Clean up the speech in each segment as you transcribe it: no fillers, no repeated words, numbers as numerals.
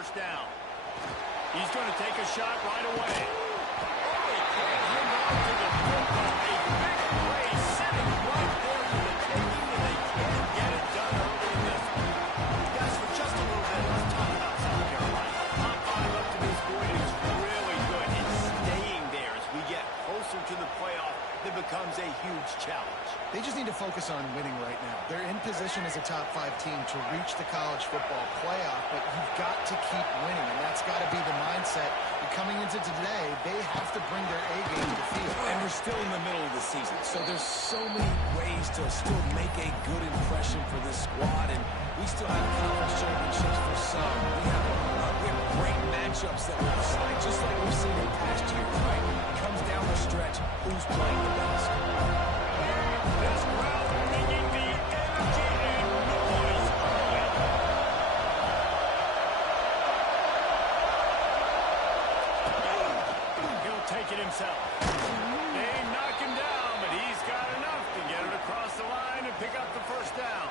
first down. He's going to take a shot right away. Oh, he can't hang on to the football. A big play sitting right there for the taking, and they can't get it done early in this one. Guys, for just a little bit, let's talk about South Carolina. Top 5 up to this point is really good. It's staying there as we get closer to the playoff. It becomes a huge challenge. They just need to focus on winning right now. They're in position as a top 5 team to reach the college football playoff, but you've got to keep winning, and that's got to be the mindset. And coming into today, they have to bring their A game to the field. And we're still in the middle of the season, so there's so many ways to still make a good impression for this squad, and we still have conference championships for some. We have great matchups that we'll decide, just like we've seen in past years, right? It comes down the stretch, who's playing the best. This crowd bringing the energy and noise early. He'll take it himself. They knock him down, but he's got enough to get it across the line and pick up the first down.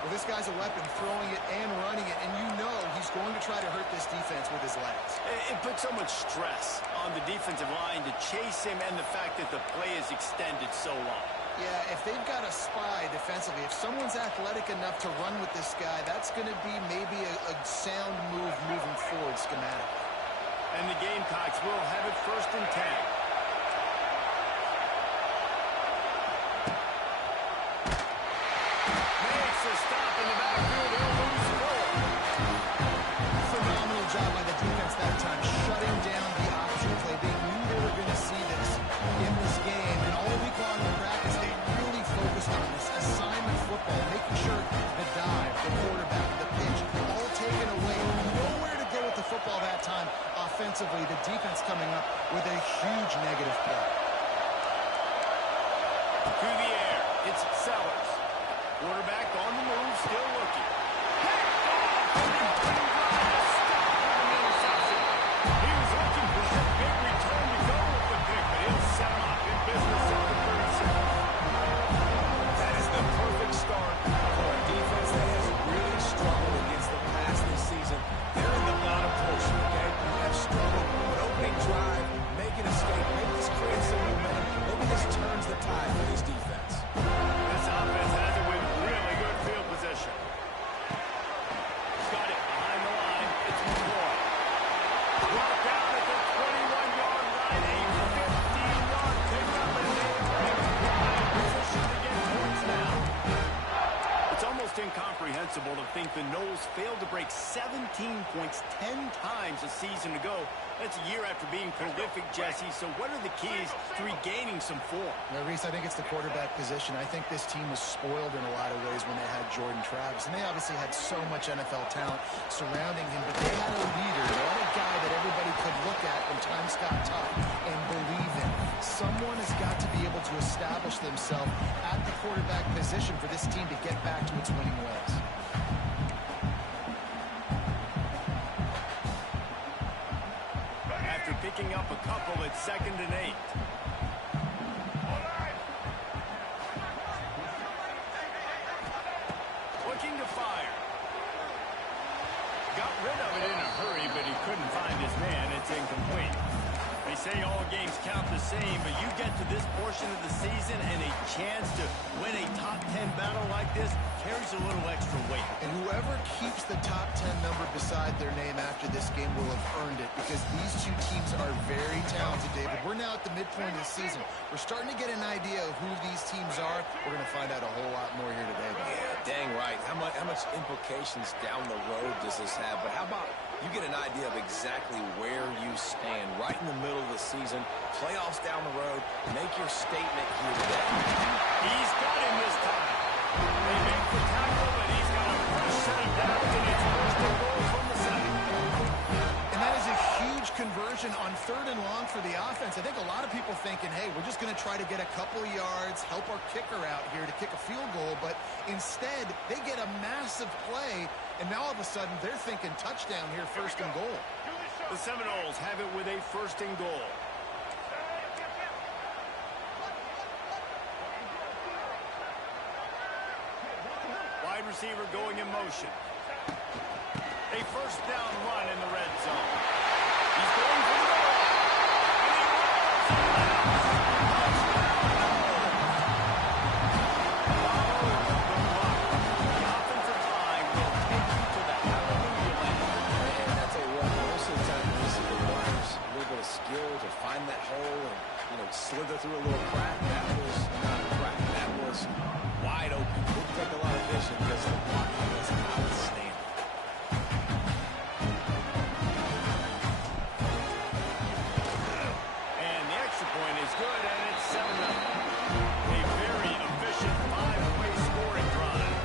Well, this guy's a weapon, throwing it and running it, and you know he's going to try to hurt this defense with his legs. It puts so much stress on the defensive line to chase him, and the fact that the play is extended so long. Yeah, if they've got a spy defensively, if someone's athletic enough to run with this guy, that's going to be maybe a sound move moving forward schematically. And the Gamecocks will have it 1st and 10. Stop in the backfield. He'll lose 4. Phenomenal job by the defense that time, shutting down the option play. They knew they were going to see this in this game, and all week long in practice, they really focused on this assignment football, making sure the dive, the quarterback, the pitch, all taken away. Nowhere to go with the football that time offensively. The defense coming up with a huge negative play. To the air. It's Sellers. Quarterback on the move, still looking. Picked off on the opening drive. Stop with an interception. He was looking for that big return to go with the pick, but he'll set him up in business at the 36. That is the perfect start for a defense that has really struggled against the pass this season. They're in the bottom portion, okay? Have struggled with opening drive, making a escape. Maybe this creates some momentum. Maybe this turns the tide for this defense. This offense has it with really good field position. Got it behind the line. It's McCoy. Brought down at the 21-yard line. A 15-yard pickup, and they are in prime position to get points now. It's almost incomprehensible to think the Noles failed to break 17 points 10 times a season ago. That's a year after being prolific, Jesse. So what are the keys to regaining some form? Now, Reese, I think it's the quarterback position. I think this team was spoiled in a lot of ways when they had Jordan Travis. And they obviously had so much NFL talent surrounding him. But they had a leader. They had a guy that everybody could look at when times got tough and believe in. Someone has got to be able to establish themselves at the quarterback position for this team to get back to its winning ways. Picking up a couple at 2nd and 8. Looking to fire. Got rid of it in a hurry, but he couldn't find his man. It's incomplete. They say all games count the same, but you get to this portion of the season and a chance to win a top 10 battle like this carries a little extra weight. And whoever keeps the top 10 number beside their name after this game will have earned it, because these two teams are very talented, David. We're now at the midpoint of the season. We're starting to get an idea of who these teams are. We're going to find out a whole lot more here today. Yeah, dang right. How much implications down the road does this have? But how about you get an idea of exactly where you stand right in the middle of the season, playoffs down the road, make your statement here today. He's got him this time. They make the tackle, but he's got a fresh set of downs, and it's 1st and goal from the 7. And that is a huge conversion on 3rd and long for the offense. I think a lot of people thinking, hey, we're just going to try to get a couple of yards, help our kicker out here to kick a field goal, but instead they get a massive play, and now all of a sudden they're thinking touchdown here, 1st and goal. The Seminoles have it with a 1st and goal. Wide receiver going in motion. A first down run in the red zone. He's going for the goal. And he rolls it out. Touchdown. Follow the block. The offensive line will take you to the hallelujah land. And I tell you what, most of the time you see the Warriors a little bit of skill to find that hole and, slither through a little crack. That was not a crack. That was wide open. Didn't take a lot of vision because the blocking was outstanding. And the extra point is good, and it's 7-0. A very efficient 5-way scoring drive.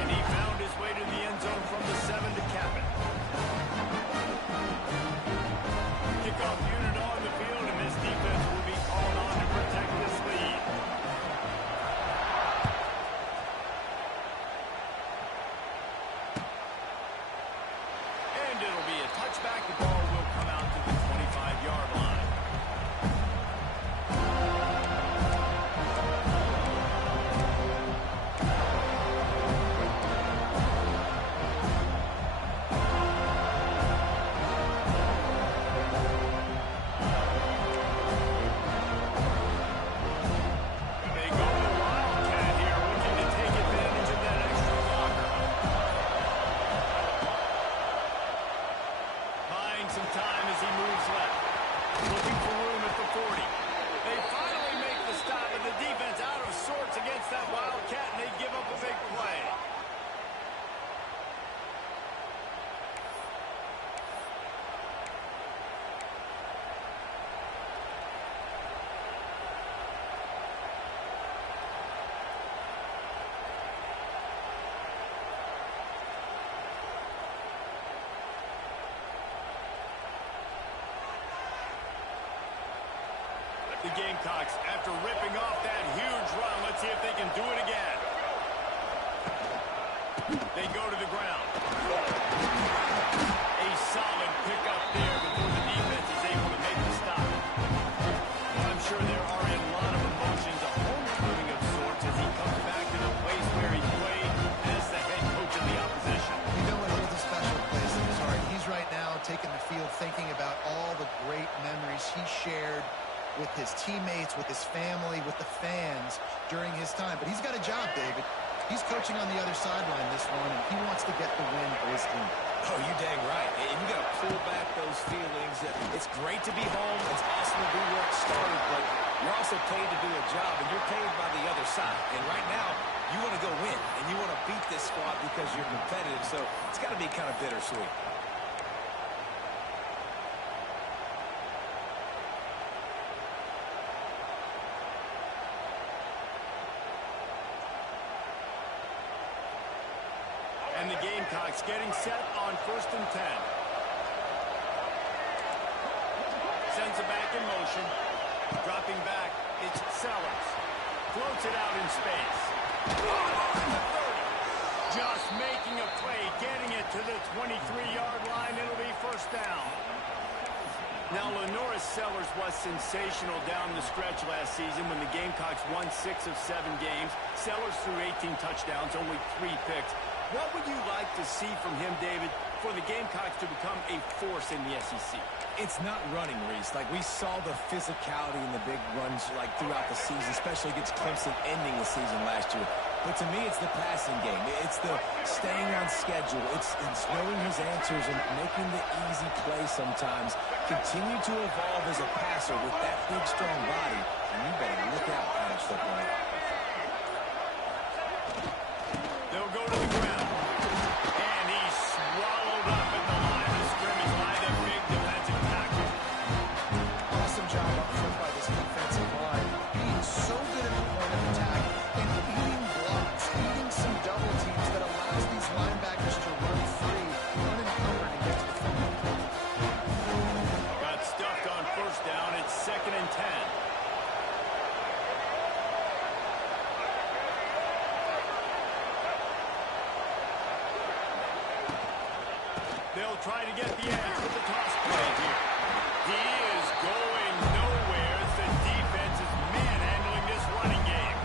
And he found his way to the end zone from the 7 to cap it. Kickoff unit on the field, and this defense will be called on to protect this lead. And it'll be a touchback. The ball will come out to the 25-yard line. They go to the Wildcat here, looking to take advantage of that extra blocker. Buying some time as he moves left. Looking for room at the 40. They finally make the stop, and the defense out of sorts against that Wildcat, and they give up a big play. The Gamecocks, after ripping off that huge run, let's see if they can do it again. They go to the ground. A solid pickup there before the defense is able to make the stop. Well, I'm sure there are a lot of emotions, a homecoming of sorts, as he comes back to the place where he played as the head coach of the opposition. You know what holds a special place in his heart? He's right now taking the field thinking about all the great memories he shared with his teammates, with his family, with the fans during his time. But he's got a job, David. He's coaching on the other sideline this one, and he wants to get the win for his team. Oh, you dang right. And you got to pull back those feelings. It's great to be home. It's awesome to be where it started, but you're also paid to do a job, and you're paid by the other side. And right now, you want to go win, and you want to beat this squad because you're competitive. So it's got to be kind of bittersweet. And the Gamecocks getting set on 1st and 10. Sends it back in motion. Dropping back, it's Sellers. Floats it out in space. Oh, the 30. Just making a play, getting it to the 23-yard line. It'll be first down. Now, Lenora Sellers was sensational down the stretch last season when the Gamecocks won 6 of 7 games. Sellers threw 18 touchdowns, only 3 picks. What would you like to see from him, David, for the Gamecocks to become a force in the SEC? It's not running, Reese. Like, we saw the physicality in the big runs, like, throughout the season, especially against Clemson ending the season last year. But to me, it's the passing game. It's the staying on schedule. It's knowing his answers and making the easy play sometimes. Continue to evolve as a passer with that big, strong body. And you better look out, college football. They'll go to the ground. And he's swallowed up at the line of scrimmage by the big defensive tackle. Awesome job up front by this defensive line. Being so good at the point of attack and eating blocks, eating some double teams that allows these linebackers to run free, unencumbered against the football. Got stuffed on first down. It's 2nd and 10. They'll try to get the edge with the toss play here. He is going nowhere as the defense is manhandling this running game.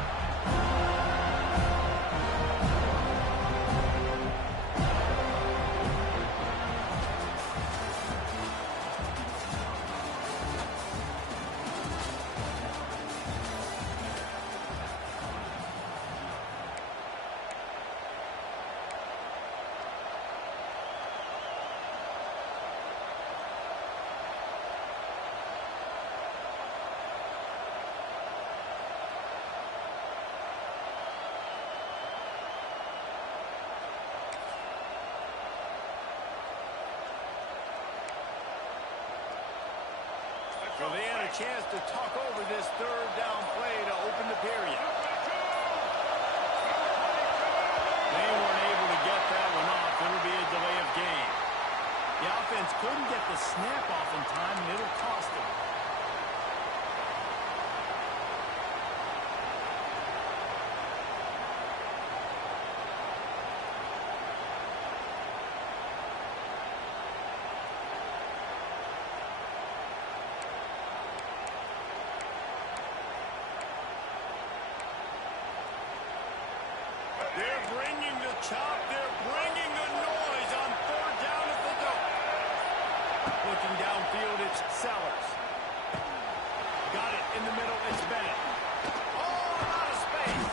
So they had a chance to talk over this third down play to open the period. They weren't able to get that one off. It'll be a delay of game. The offense couldn't get the snap off in time, and it'll cost them. They're bringing the chop. They're bringing the noise on third down at the goal. Looking downfield, it's Sellers. Got it in the middle. It's Bennett. Oh, out of space.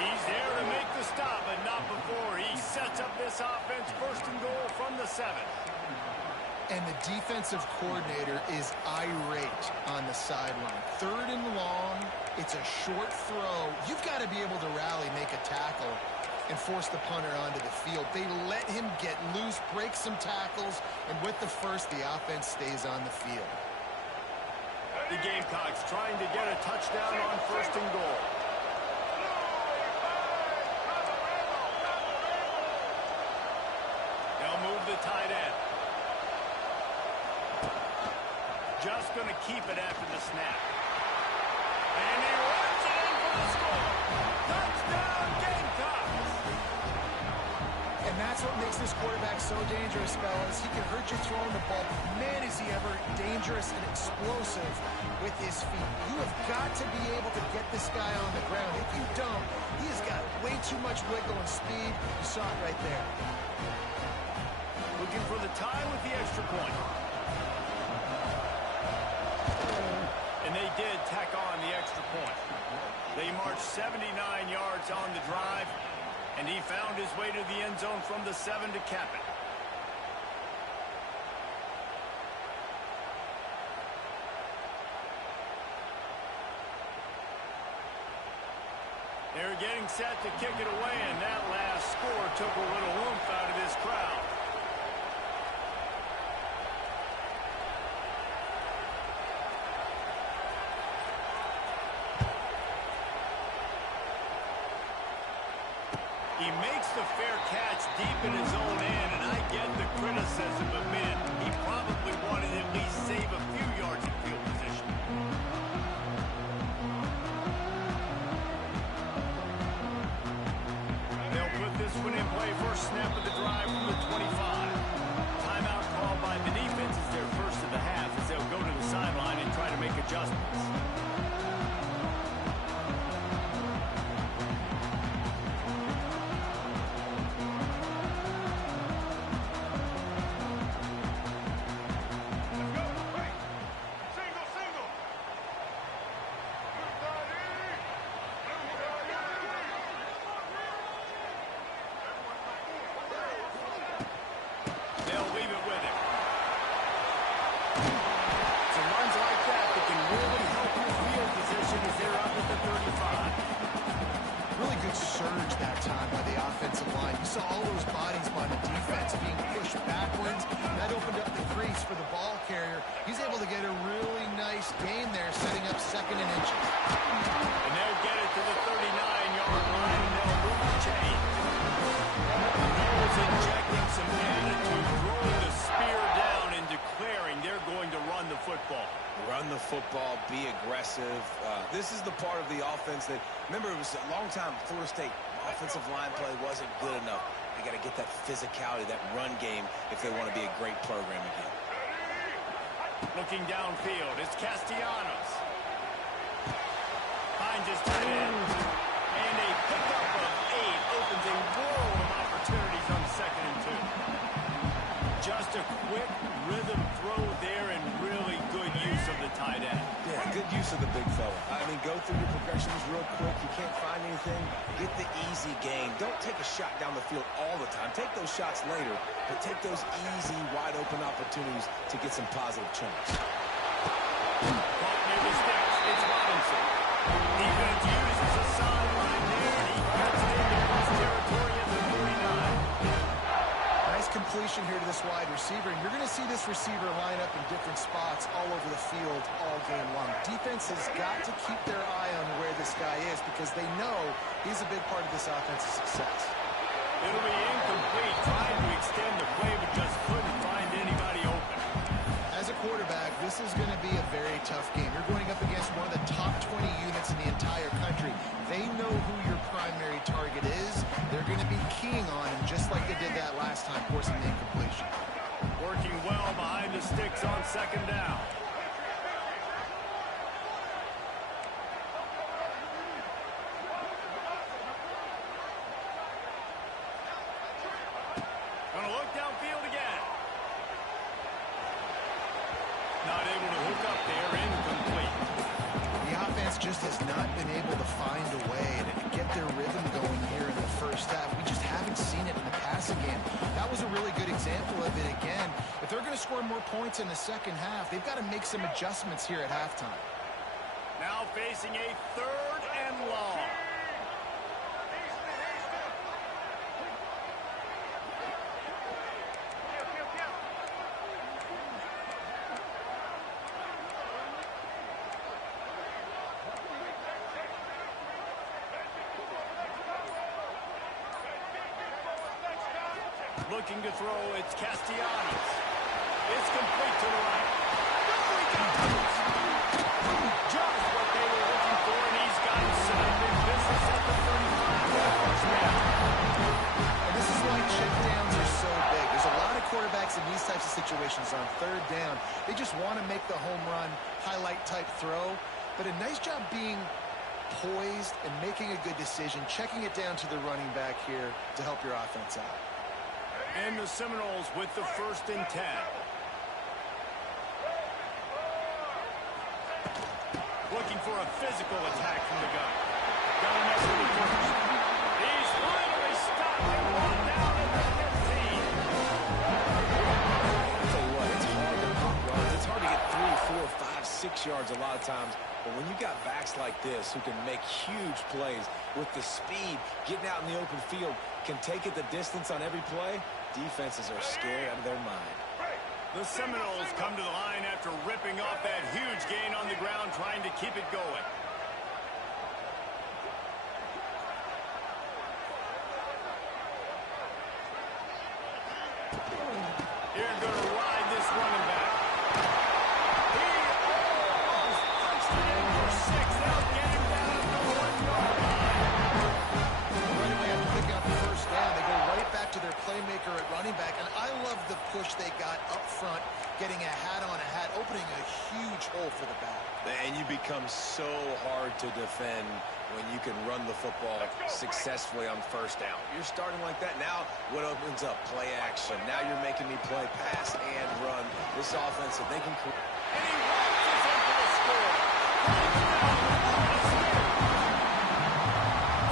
He's there to make the stop, but not before. He sets up this offense first and goal from the 7. And the defensive coordinator is irate on the sideline. Third and long, it's a short throw. You've got to be able to rally, make a tackle, and force the punter onto the field. They let him get loose, break some tackles, and with the first, the offense stays on the field. The Gamecocks trying to get a touchdown on first and goal. They'll move the tight end. Just going to keep it after the snap. And he runs it in for the score. Touchdown, Gamecocks! And that's what makes this quarterback so dangerous, fellas. He can hurt you throwing the ball. Man, is he ever dangerous and explosive with his feet. You have got to be able to get this guy on the ground. If you don't, he has got way too much wiggle and speed. You saw it right there. Looking for the tie with the extra point. And they did tack on the extra point. They marched 79 yards on the drive, and he found his way to the end zone from the 7 to cap it. They're getting set to kick it away, and that last score took a little oomph out of this crowd. He makes the fair catch deep in his own end, and I get the criticism, but man, he probably wanted to at least save a few yards in field position. They'll put this one in play. First snap of the drive from the 25. Timeout called by the defense is their first of the half as they'll go to the sideline and try to make adjustments. They'll leave it with him. So runs like that can really help your field position as they're up at the 35. Really good surge that time by the offensive line. You saw all those bodies by the defense being pushed backwards. That opened up the crease for the ball carrier. He's able to get a really nice gain there, setting up second and inches. And they'll get it to the 39-yard line, and they'll move the chain. Noah's injecting some attitude, throwing the spear down and declaring they're going to run the football. Run the football, be aggressive. This is the part of the offense that, remember, it was a long time, Florida State offensive line play wasn't good enough. They got to get that physicality, that run game, if they want to be a great program again. Looking downfield, it's Castellanos. Finds his tight end. And a pickup of 8 opens a world of opportunities on second and 2. Just a quick rhythm throw there and really good use of the tight end. Yeah, good use of the big fella. I mean, go through your progressions real quick. You can't find anything. Get the easy gain. Don't take a shot down the field all the time. Take those shots later, but take those easy, wide-open opportunities to get some positive chunks. Caught near the sticks. It's Robinson. Defense uses a sideline there, and he cuts it into his territory at the 39. Nice completion here to this wide receiver, and you're going to see this receiver line up in different spots all over the field all game long. Defense has got to keep their eye on where this guy is because they know he's a big part of this offense's success. It'll be incomplete, trying to extend the play, but just couldn't find anybody open. As a quarterback, this is going to be a very tough game. You're going up against one of the top 20 units in the entire country. They know who your primary target is. They're going to be keying on him just like they did that last time, forcing the incompletion. Working well behind the sticks on second down. Gonna look downfield again. Not able to hook up there, incomplete. The offense just has not been able to find a way to get their rhythm going here in the first half. We just haven't seen it in the passing game. That was a really good example of it again. If they're going to score more points in the second half, they've got to make some adjustments here at halftime. Now facing a 3rd and long. Looking to throw, it's Castellanos. It's complete to the right. Oh, he got just what they were looking for, and he's got himself in business at the 35 for the first down. And this is why check downs are so big. There's a lot of quarterbacks in these types of situations on 3rd down. They just want to make the home run, highlight type throw. But a nice job being poised and making a good decision, checking it down to the running back here to help your offense out. And the Seminoles with the 1st and 10. Looking for a physical attack from the gun. Got enough for the first. He's finally stopped and brought down at the 15. I'll tell you what, it's hard to pump runs. It's hard to get 3, 4, 5, 6 yards a lot of times. But when you got backs like this who can make huge plays with the speed, getting out in the open field, can take it the distance on every play, defenses are scared out of their mind. The Seminoles come to the line after ripping off that huge gain on the ground, trying to keep it going. You're going to ride this running back. He almost punched it in for 6. They'll get him down at the 1-yard line. Right away after picking up the first down, they go right back to their playmaker at running back. And I love the push they got up front, getting a hat on a hat, opening a huge hole for the back. And you become so hard to defend when you can run the football successfully on 1st down. You're starting like that. Now what opens up? Play action. Now you're making me play pass and run. This offense, if they can... And he launches into the score.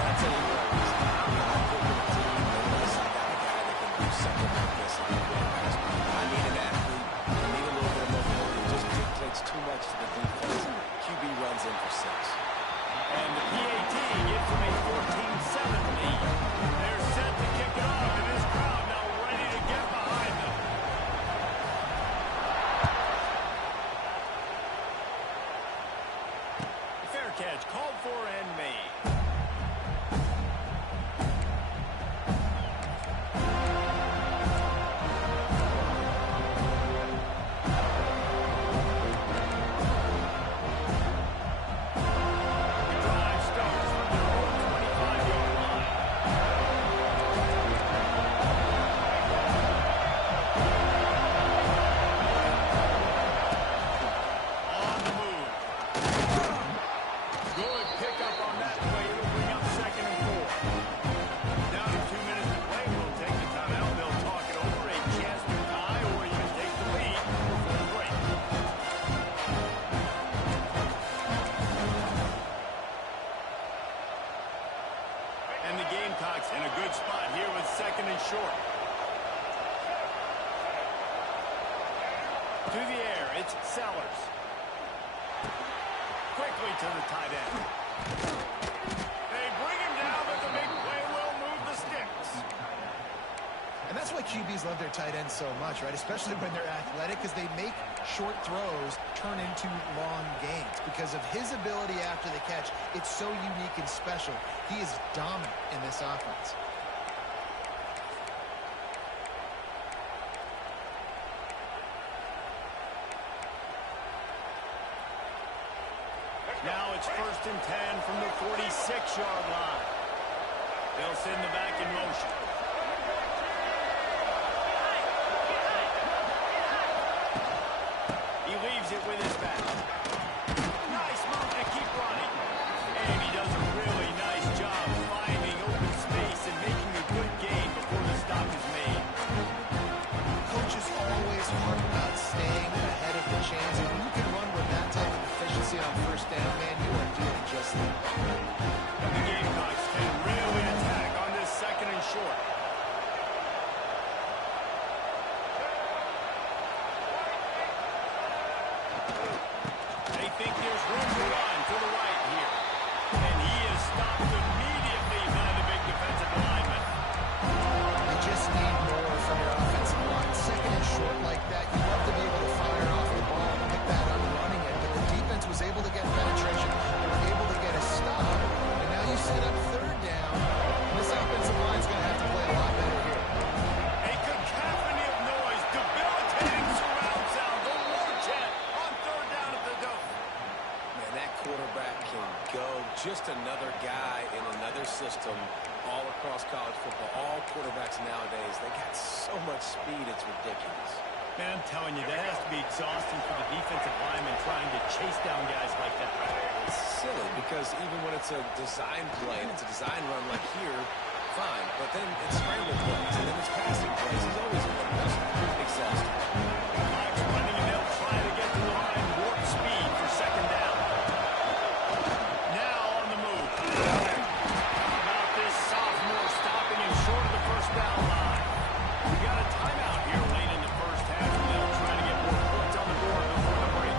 That's a little reason. I'm not putting a team unless I got a guy that can do something like this and get rid of pass. I need an athlete. I need a little bit of mobility. It just dictates too much to the defense. QB runs in for 6. And the PAT gives them a 14-7 lead. They're set to kick it off, and this crowd now ready to get behind them. Fair catch called for and made. And the Gamecocks in a good spot here with 2nd and short. To the air, it's Sellers. Quickly to the tight end. They bring him down, but the big play will move the sticks. And that's why QBs love their tight ends so much, right? Especially when they're athletic, because they make short throws turn into long gains. Because of his ability after the catch, it's so unique and special. He is dominant in this offense. Now it's 1st and 10 from the 46-yard line. They'll send the back in motion. He leaves it with his back. Nice move to keep running. And he does a really nice job finding open space and making a good gain before the stop is made. Coaches always harp about staying ahead of the chains, and when you can run with that type of efficiency on 1st down, man, you are doing just that. And the Gamecocks can really attack on this 2nd and short. They think there's room to run to the right here. And he is stopped immediately by the big defensive lineman. You just need more from your offensive line. 2nd and short like that, you love to be able to fire off the ball and pick that up running it. But the defense was able to get penetration. They were able to get a stop. And now you set up 3rd down. This offensive line's going to have to play a lot better here. A cacophony of noise, debilitating surround sound. The Warjet on 3rd down at the dome. Man, that quarterback can go. Just another guy in another system all across college football. All quarterbacks nowadays, they got so much speed, it's ridiculous. Man, I'm telling you, that has to be exhausting for the defensive lineman trying to chase down guys like that. It's silly because even when it's a design play and it's a design run like here, fine. But then it's scramble plays and then it's passing plays. It's always exhausting. Clock's running and they'll try to get to the line warp speed for 2nd down. Now on the move. How about this sophomore stopping him short of the 1st down line? We got a timeout here late in the 1st half, and they'll try to get more points on the board before the break.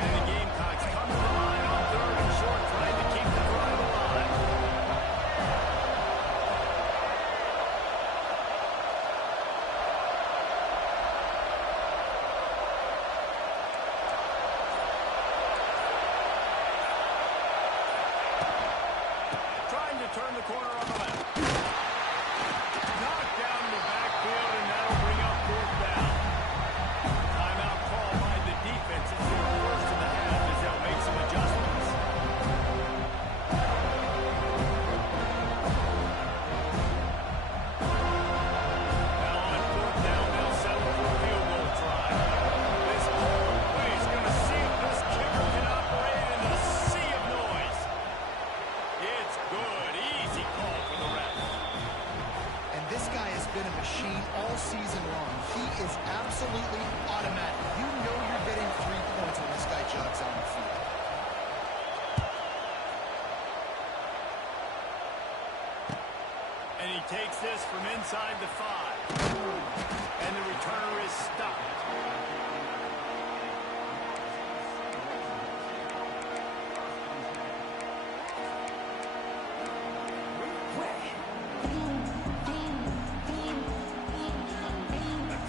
And the Gamecocks come to the line on 3rd and short, trying to keep the drive alive. Trying to turn the corner on the left. Knocked down in the backfield, and that'll bring up 4th down. Timeout call by the defense. It's their 1st of the half as they'll make some adjustments. Now on 4th down, they'll settle for a field goal try. This whole play is going to see if this kicker can operate in a sea of noise. It's good. Easy call for the ref. And this guy has been a machine all season long. He is absolutely automatic. You know you're getting 3 points when this guy jogs on the field. And he takes this from inside the 5. And the returner is stopped.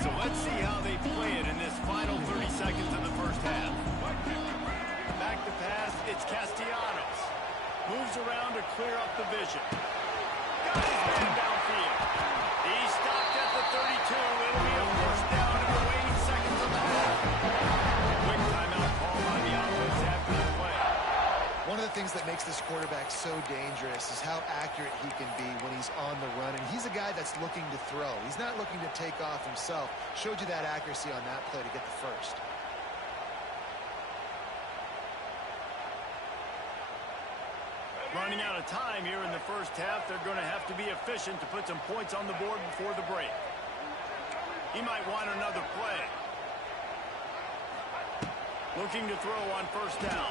So let's see how they play it in this final 30 seconds of the 1st half. Back to pass, it's Castellanos. Moves around to clear up the vision. Got his man downfield. He's stopped at the 32. It'll be a 1st down in the waning seconds of the half. Quick timeout call by the offense after the play. One of the things that makes this quarterback so dangerous is how accurate he can be when he's on the run. And he's a guy that's looking to throw. He's not looking to take off himself. Showed you that accuracy on that play to get the 1st. Running out of time here in the 1st half. They're going to have to be efficient to put some points on the board before the break. He might want another play. Looking to throw on 1st down.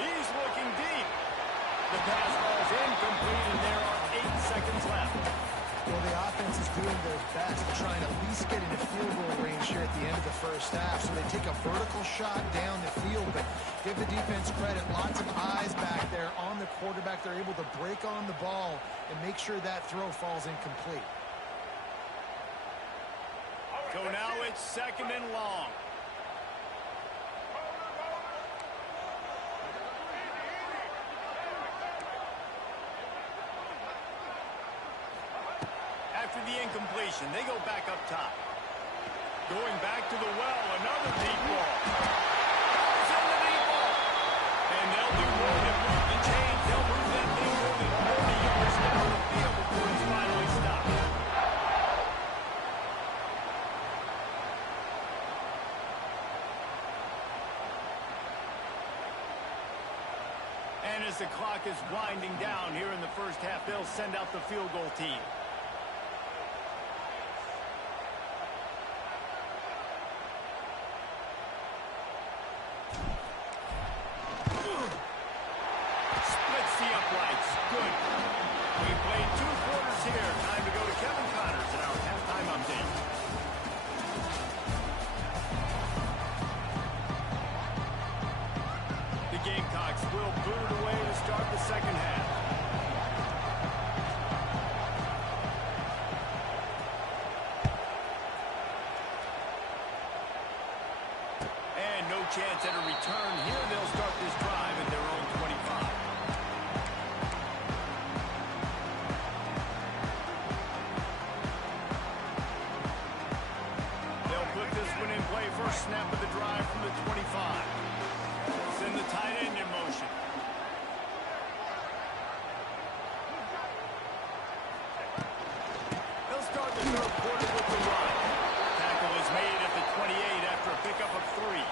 He's looking deep. The pass ball's incomplete, and there are 8 seconds left. Well, the offense is doing their best to try and at least get into field goal range here at the end of the first half. So they take a vertical shot down the field, but give the defense credit. Lots of eyes back there on the quarterback. They're able to break on the ball and make sure that throw falls incomplete. So now it's 2nd and long. After the incompletion, they go back up top. Going back to the well, another deep ball. Goes in the deep ball. And they'll do more than move the chains. They'll move that thing more than 40 yards down the field before it's finally stopped. And as the clock is winding down here in the first half, they'll send out the field goal team. Splits the uprights. Good. We played 2 quarters here. Time to go to Kevin Connors in our halftime update. The Gamecocks will boot it away to start the second half. And no chance at a return here. They'll start this drive at their own 25. They'll put this one in play. First snap of the drive from the 25. Send the tight end in motion. They'll start the third quarter with the run. Tackle is made at the 28 after a pickup of 3.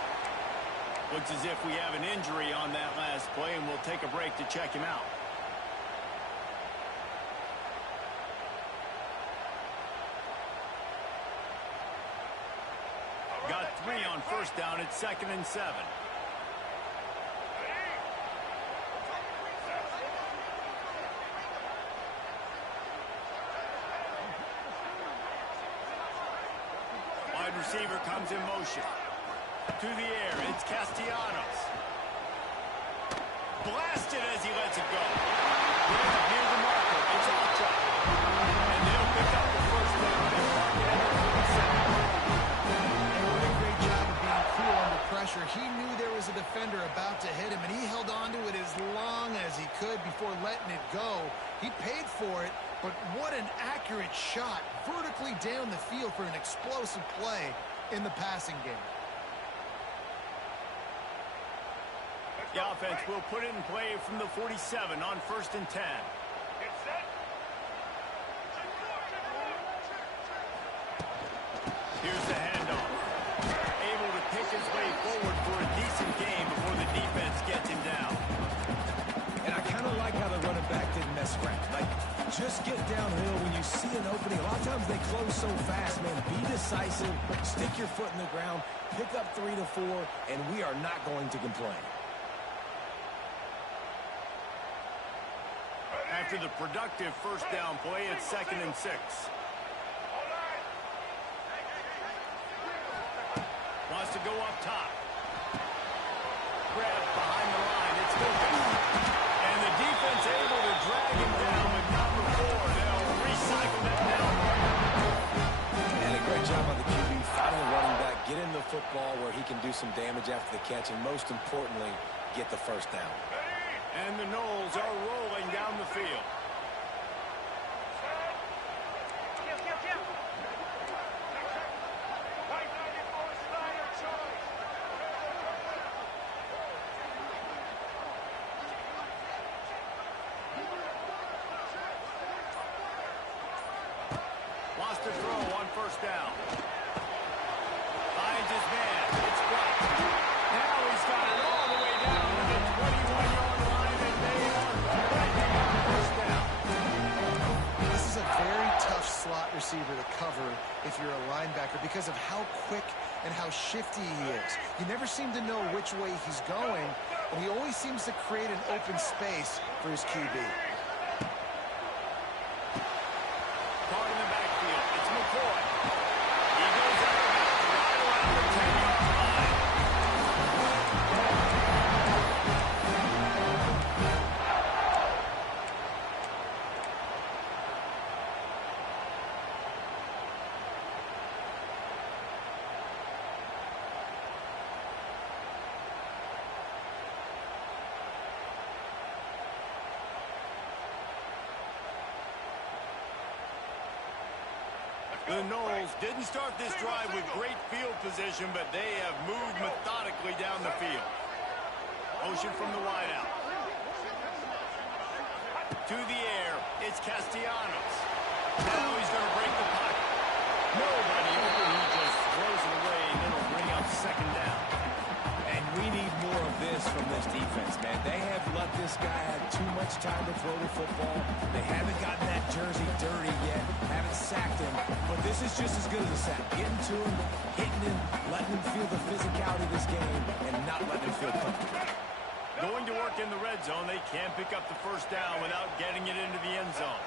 Looks as if we have an injury on that last play, and we'll take a break to check him out. Got 3 on first down. It's 2nd and 7. Wide receiver comes in motion. To the air, it's Castellanos. Blasted as he lets it go. Near the marker, it's off track. And they'll pick up the first down and mark it at the 47. What a great job of being cool under pressure. He knew there was a defender about to hit him, and he held on to it as long as he could before letting it go. He paid for it, but what an accurate shot vertically down the field for an explosive play in the passing game. The offense will put it in play from the 47 on 1st and 10. Here's the handoff. Able to pick his way forward for a decent game before the defense gets him down. And I kind of like how the running back didn't mess around. Like, just get downhill when you see an opening. A lot of times they close so fast, man. Be decisive, stick your foot in the ground, pick up 3 to 4, and we are not going to complain. After the productive first down play, it's 2nd and 6. Wants to go up top. Grab behind the line. It's Lucas. And the defense able to drag him down, but not before. They'll recycle that down. And a great job on the QB, finding the running back, get in the football where he can do some damage after the catch, and most importantly, get the first down. And the Knowles are rolling down the field. Wants to throw on first down. Finds his man. It's blocked. Now he's got it all the way down to the 21-yard line, and they are finding on first down. This is a very tough slot receiver to cover if you're a linebacker because of how quick and how shifty he is. You never seem to know which way he's going, and he always seems to create an open space for his QB. Caught in the backfield. The Knowles didn't start this drive with great field position, but they have moved methodically down the field. Motion from the wideout. To the air, it's Castellanos. Now he's going to break the pocket. Nobody open, he just throws it away, and it'll bring up second down. And we need more of this from this defense, man. They have let this guy have too much time to throw the football. They haven't gotten that jersey dirty yet, haven't sacked him. But this is just as good as a sack. Getting to him, hitting him, letting him feel the physicality of this game, and not letting him feel comfortable. Going to work in the red zone, they can't pick up the first down without getting it into the end zone.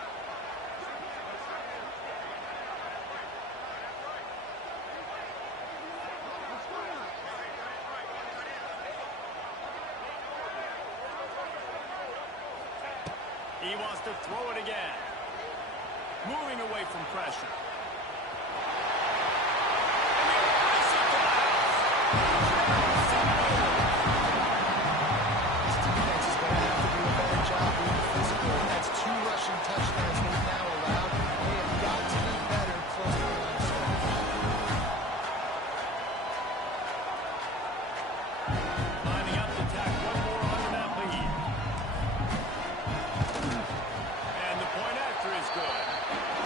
He wants to throw it again. Moving away from pressure. This defense is going to have to do a better job being physical. That's 2 rushing touchdowns they've now allowed. They have got to be better close to the line of scrimmage. Lining up to tack one more onto that lead. And the point after is good.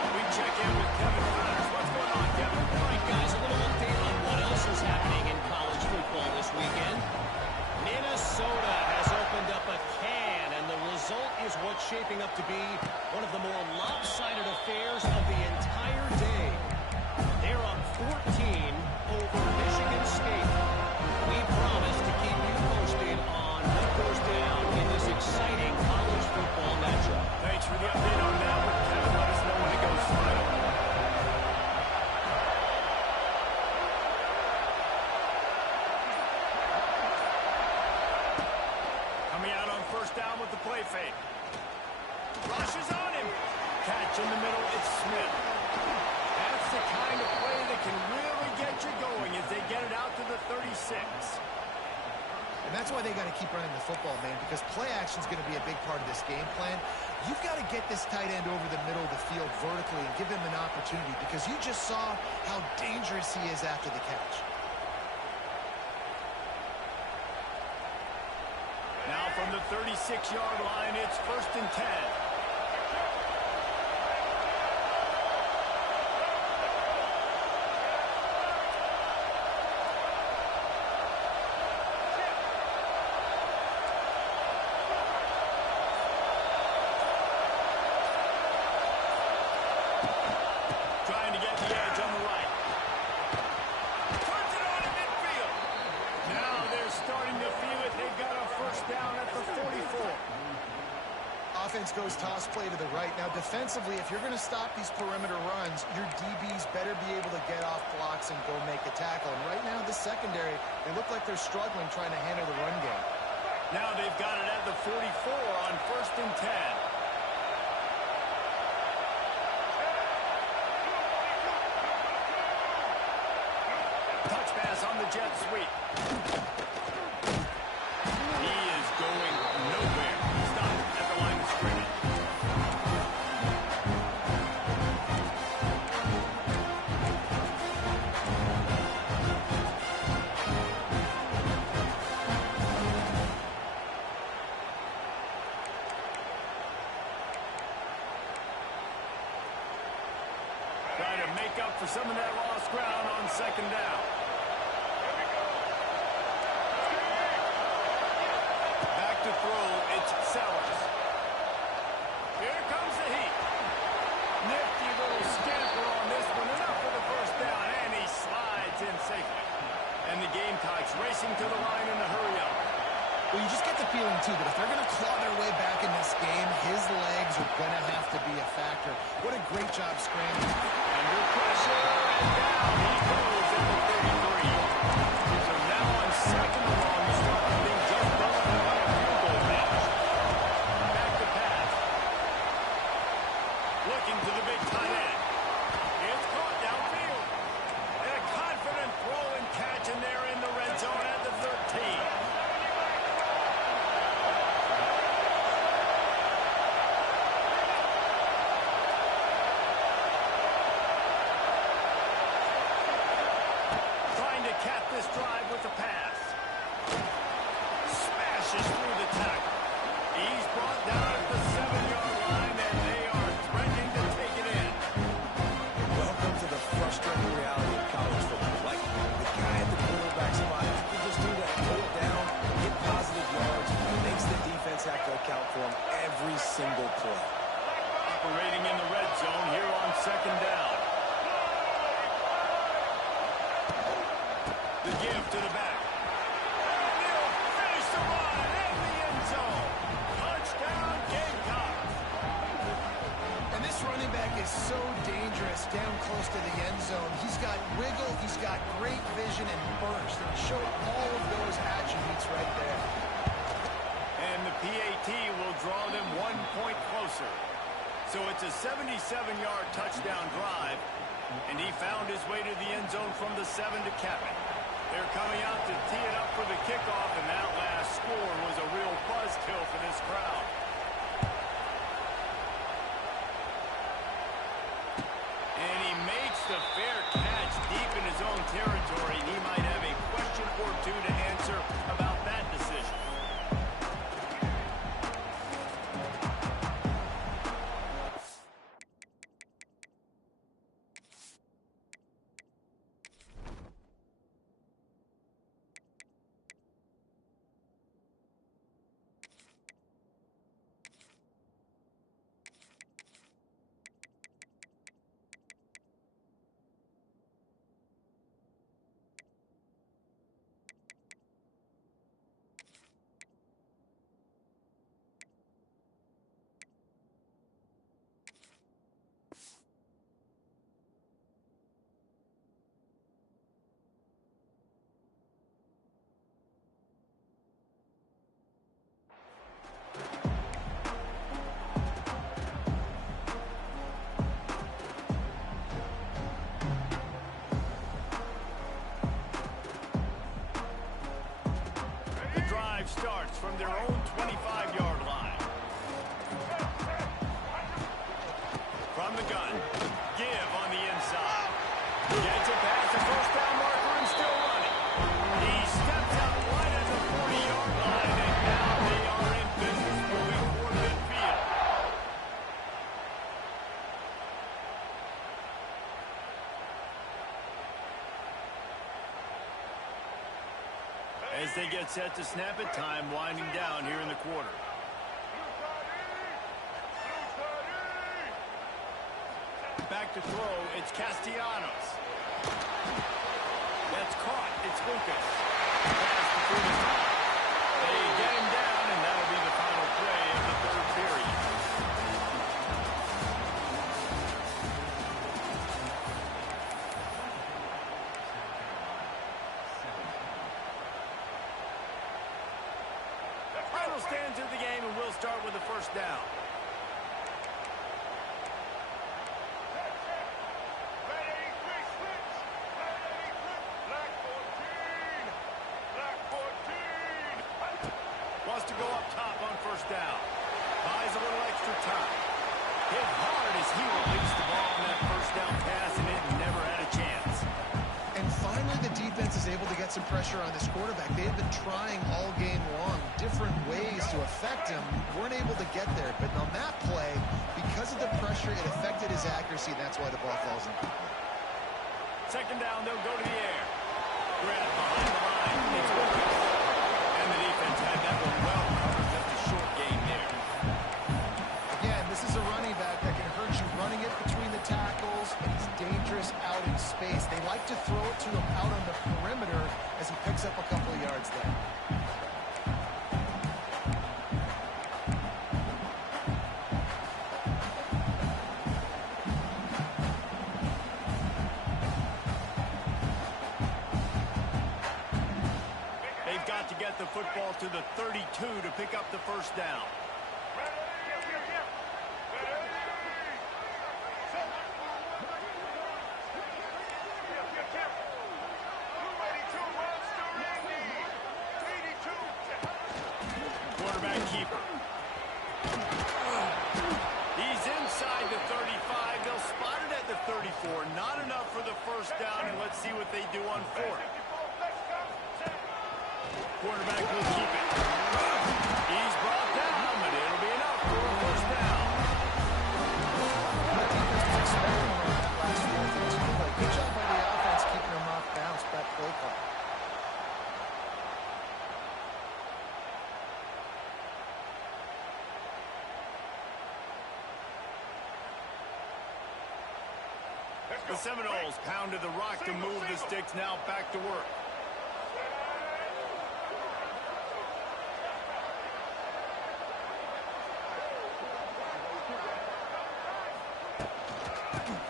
We check in with Kevin Rogers. What's going on, Kevin? All right, guys, a little update on what else is happening in college football this weekend. Minnesota has opened up a can, and the result is what's shaping up to be one of the more lopsided affairs of the entire day. They're up 14 over Michigan State. We promise to keep you posted on what goes down in this exciting college football matchup. Thanks for the update on that one, Kevin. Let us know when it goes final. Coming out on first down with the play fake. Rushes on him. Catch in the middle, it's Smith. That's the kind of play that can really get you going as they get it out to the 36. And that's why they got to keep running the football, man, because play action is going to be a big part of this game plan. You've got to get this tight end over the middle of the field vertically and give him an opportunity, because you just saw how dangerous he is after the catch. Now from the 36-yard line, it's 1st and 10. Trying to get the edge on the right. Turns it on in midfield. Now they're starting to feel it. They've got a first down at the 44. Offense goes toss play to the right. Now, defensively, if you're going to stop these perimeter runs, your DBs better be able to get off blocks and go make a tackle. And right now, the secondary, they look like they're struggling trying to handle the run game. Now they've got it at the 44 on 1st and 10. Touch pass on the jet sweep. He is going nowhere. Stop at the line of scrimmage. Trying to make up for some of that lost ground on second down. Back to throw, it's Sellers. Here comes the heat. Nifty little scamper on this one. Enough for the first down, and he slides in safely. And the Gamecocks racing to the line in a hurry up. Well, you just get the feeling, too, that if they're going to claw their way back in this game, his legs are going to have to be a factor. What a great job scrambling. Under pressure, and down he goes at the 33. So now on second and long, he's being just going by a field goal match. Back to pass. Looking to the big tight end. It's caught downfield. And a confident throw and catch, and they're in the red zone at the 13. this drive with the pass. Smashes through the tackle. He's brought down at the 7-yard line, and they are threatening to take it in. Welcome to the frustrating reality of college football. Like, the guy at the quarterback spot, he can just do that. Pull it down, get positive yards, makes the defense have to account for him every single play. Operating in the red zone here on 2nd down. The give to the back. And he'll finish the run in the end zone. Touchdown, Gamecocks. And this running back is so dangerous down close to the end zone. He's got wiggle, he's got great vision and burst, and showed all of those attributes right there. And the PAT will draw them 1 point closer. So it's a 77-yard touchdown drive, and he found his way to the end zone from the 7 to cap it. They're coming out to tee it up for the kickoff, and that last score was a real buzzkill for this crowd. And he makes the fair catch deep in his own territory, and he might have a question or two to answer about that decision. Starts from their own 25-yard line. From the gun, give on the inside. Gets it past the first down marker and still running. He steps out right at the 40-yard line, and now they are in business moving toward midfield. As they get set to snap it, time winding down here in the quarter. Back to throw, it's Castellanos. That's caught, it's Lucas. Pass between the top. They get him down, and that'll be the final play of the 3rd period. Stands in the game, and we'll start with the 1st down. Wants to go up top on 1st down. Buys a little extra time. Hit hard as he released the ball on that 1st down pass, and it never had a chance. And finally, the defense is able to get some pressure on this quarterback. They have been trying all game long different ways to affect him. Weren't able to get there. But on that play, because of the pressure, it affected his accuracy, and that's why the ball falls incomplete. 2nd down, they'll go to the air. Grab behind the line. It's Lucas. And the defense had that one well covered. Just a short gain there. Again, this is a running back that can hurt you running it between the tackles, and he's dangerous out in space. They like to throw it to him out on the perimeter as he picks up a couple of yards there. They've got to get the football to the 32 to pick up the 1st down. Quarterback keeper. He's inside the 35. They'll spot it at the 34. Not enough for the 1st down, and let's see what they do on 4th. Quarterback will keep it. He's brought down, but it'll be enough for a first down. The defense was expecting one on that last play. Good job by the offense keeping them off bounce. That play call. The Seminoles pounded the rock to move the sticks, now back to work.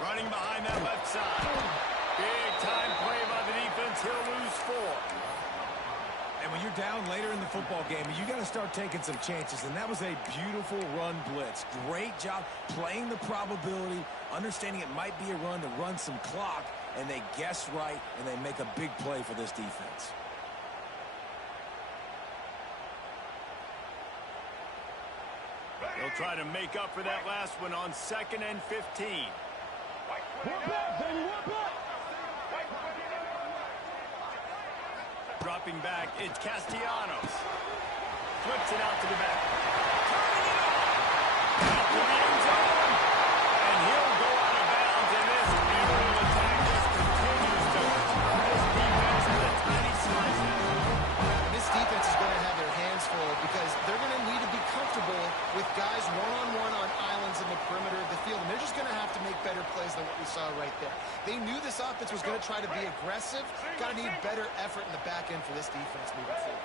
Running behind that left side. Big time play by the defense. He'll lose 4. And when you're down later in the football game, you got to start taking some chances. And that was a beautiful run blitz. Great job playing the probability, understanding it might be a run to run some clock, and they guess right, and they make a big play for this defense. They'll try to make up for that last one on 2nd and 15. Dropping back, it's Castellanos. Flips it out to the back. Turning it up. Out to the end zone. And he'll go out of bounds, and this aerial attack just continues to turn this defense into tiny slices. This defense is going to have their hands full because they're going to need to be comfortable with guys one-on-one on islands in the perimeter of the field. And they're just going to have to make better plays than what we saw right there. They knew this offense was going to try to be aggressive. Got to need better effort in the back end for this defense moving forward.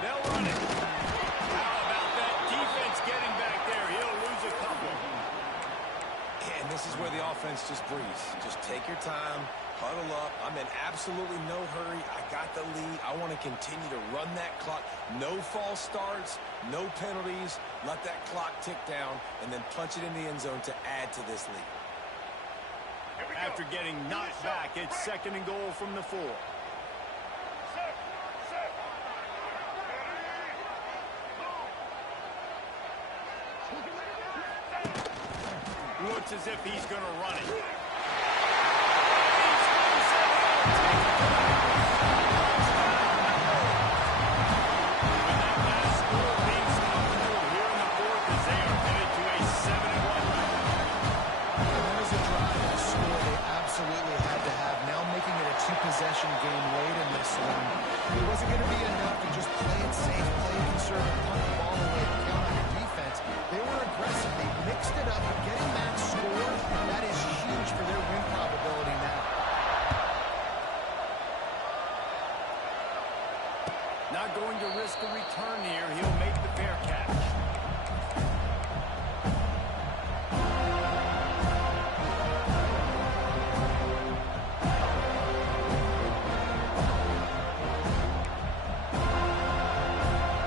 They'll run it. How about that defense getting back there? He'll lose a couple. And this is where the offense just breathes. Just take your time, huddle up. I'm in absolutely no hurry. I got the lead. I want to continue to run that clock. No false starts, no penalties. Let that clock tick down, and then punch it in the end zone to add to this lead. After getting knocked back, it's 2nd and goal from the 4. Looks as if he's going to run it. With that last score being stoppable here in the 4th as they are headed to a 7-1 record. And that was a drive and a score they absolutely had to have. Now making it a 2-possession game late in this one. It wasn't going to be enough to just play it safe, play it conservative, punt the ball away, and count on your defense. They were aggressive. They mixed it up. Getting that score, that is huge for their win probability now. Not going to risk a return here. He'll make the fair catch.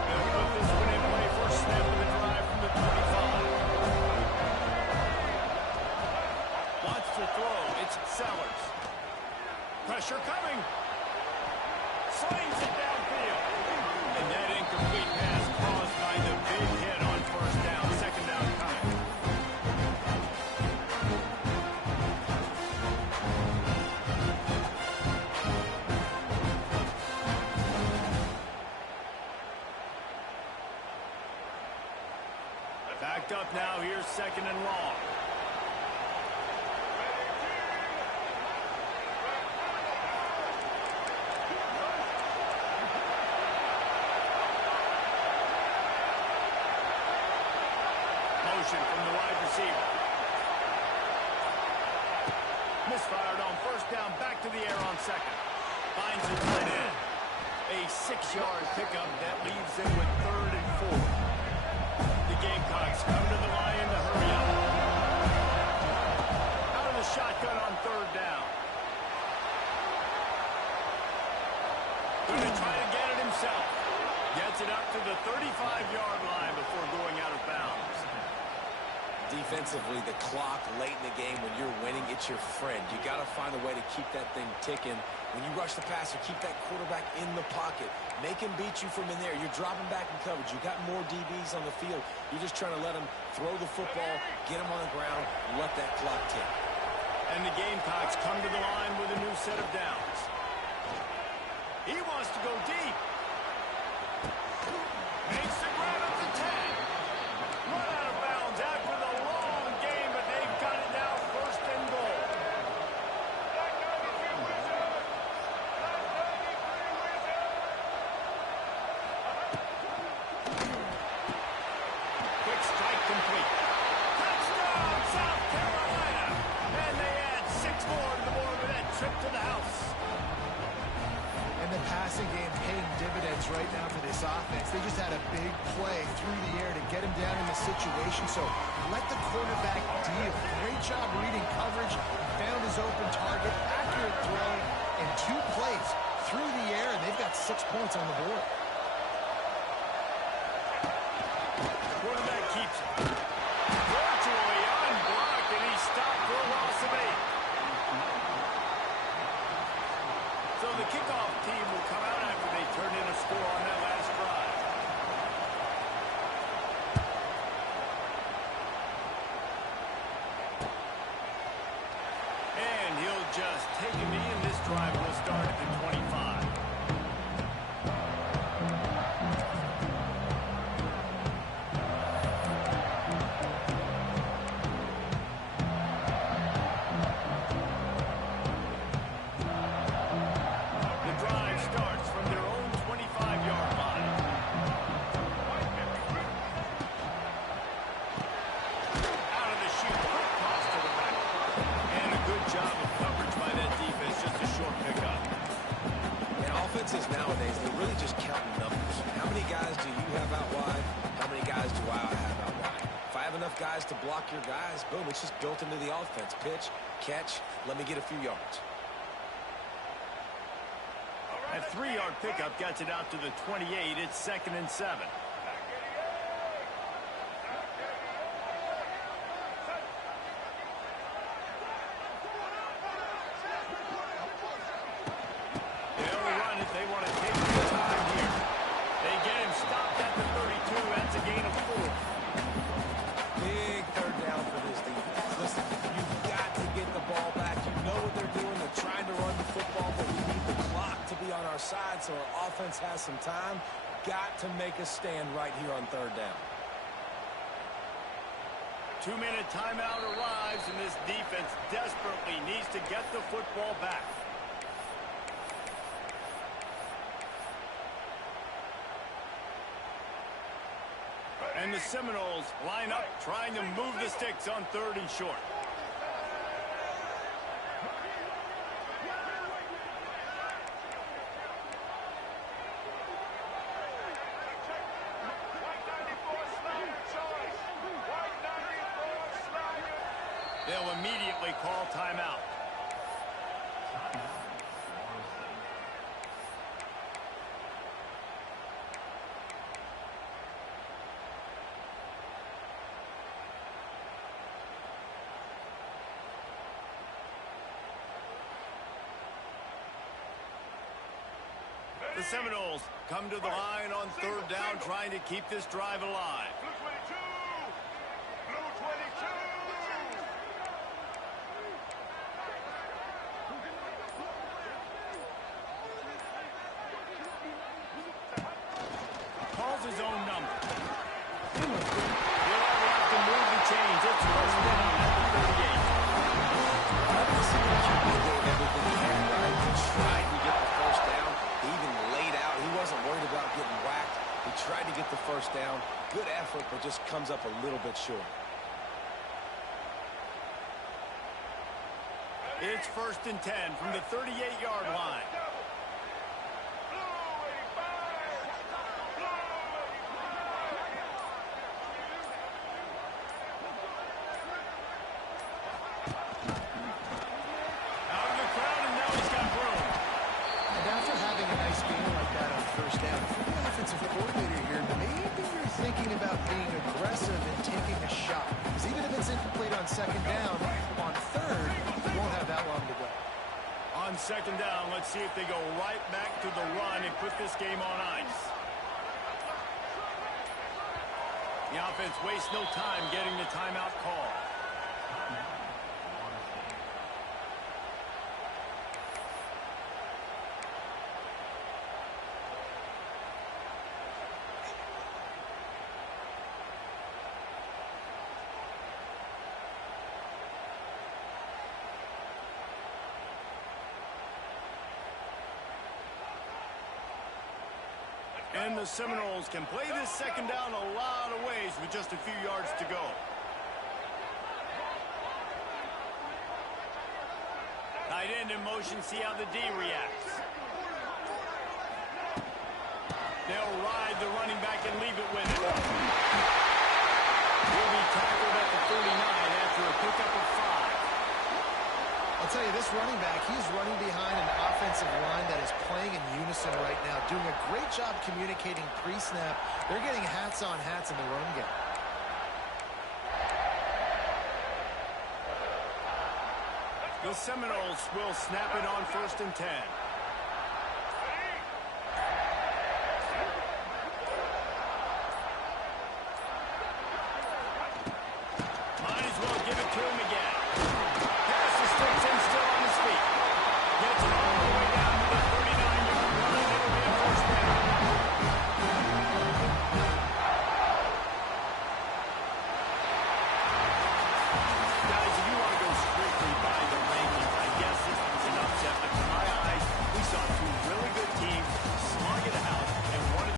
They'll put this one in play for a snap of the drive from the 25. Wants to throw. It's Sellers. Pressure coming. Slings it downfield. And that incomplete pass caused by the big hit on 1st down. 2nd down coming. Backed up now. Here's 2nd and long. From the wide receiver. Misfired on 1st down, back to the air on 2nd. Finds the tight end. A 6-yard pickup that leaves them with 3rd and 4. The Gamecocks come to the line to hurry up. Out of the shotgun on 3rd down. Going to try to get it himself. Gets it up to the 35-yard line before going out of bounds. Defensively, the clock late in the game, when you're winning, it's your friend. You got to find a way to keep that thing ticking. When you rush the passer, keep that quarterback in the pocket. Make him beat you from in there. You're dropping back in coverage. You got more DBs on the field. You're just trying to let him throw the football, get him on the ground, let that clock tick. And the Gamecocks come to the line with a new set of downs. He wants to go deep. Makes the grab at the 10. Run out of bounds after the long game, but they've got it now, first and goal. Quick strike complete. Touchdown, South Carolina! And they add 6 more to the board with that trip to the house. And the passing game paying dividends right now for this offense. They just had a big play through the air to get him down in the situation. So let the quarterback deal. Great job reading coverage. Found his open target. Accurate throw. And 2 plays through the air. And they've got 6 points on the board. Quarterback keeps it. Virtually unblocked, and he's stopped for a loss of 8. So the kickoff team will come out after they turn in a score on that last drive. And he'll just take a knee, and this drive will start at the 25. Nowadays, they're really just counting numbers. How many guys do you have out wide? How many guys do I have out wide? If I have enough guys to block your guys, boom, it's just built into the offense. Pitch, catch, let me get a few yards. That 3-yard pickup gets it out to the 28. It's 2nd and 7. They want to take the time here. They get him stopped at the 32. That's a gain of 4. Big third down for this defense. Listen, you've got to get the ball back. You know what they're doing. They're trying to run the football, but we need the clock to be on our side so our offense has some time. Got to make a stand right here on 3rd down. 2-minute timeout arrives, and this defense desperately needs to get the football back. And the Seminoles line up, trying to move the sticks on 3rd and short. They'll immediately call timeout. The Seminoles come to the line on 3rd down, trying to keep this drive alive. Calls his own number. He'll have to move the chains. It's 1st down at the 38. Everything he had, right? He tried to get the 1st down. He even laid out. He wasn't worried about getting whacked. He tried to get the 1st down. Good effort, but just comes up a little bit short. It's 1st and 10 from the 38-yard line. On 2nd down, let's see if they go right back to the run and put this game on ice. The offense wastes no time getting the timeout call. And the Seminoles can play this second down a lot of ways with just a few yards to go. Tight end in motion, see how the D reacts. They'll ride the running back and leave it with him. He'll be tackled at the 39 after a pickup of 5. I'll tell you, this running back, he's running behind an offensive line that is playing in unison right now, doing a great job communicating pre-snap. They're getting hats on hats in the run game. The Seminoles will snap it on 1st and 10.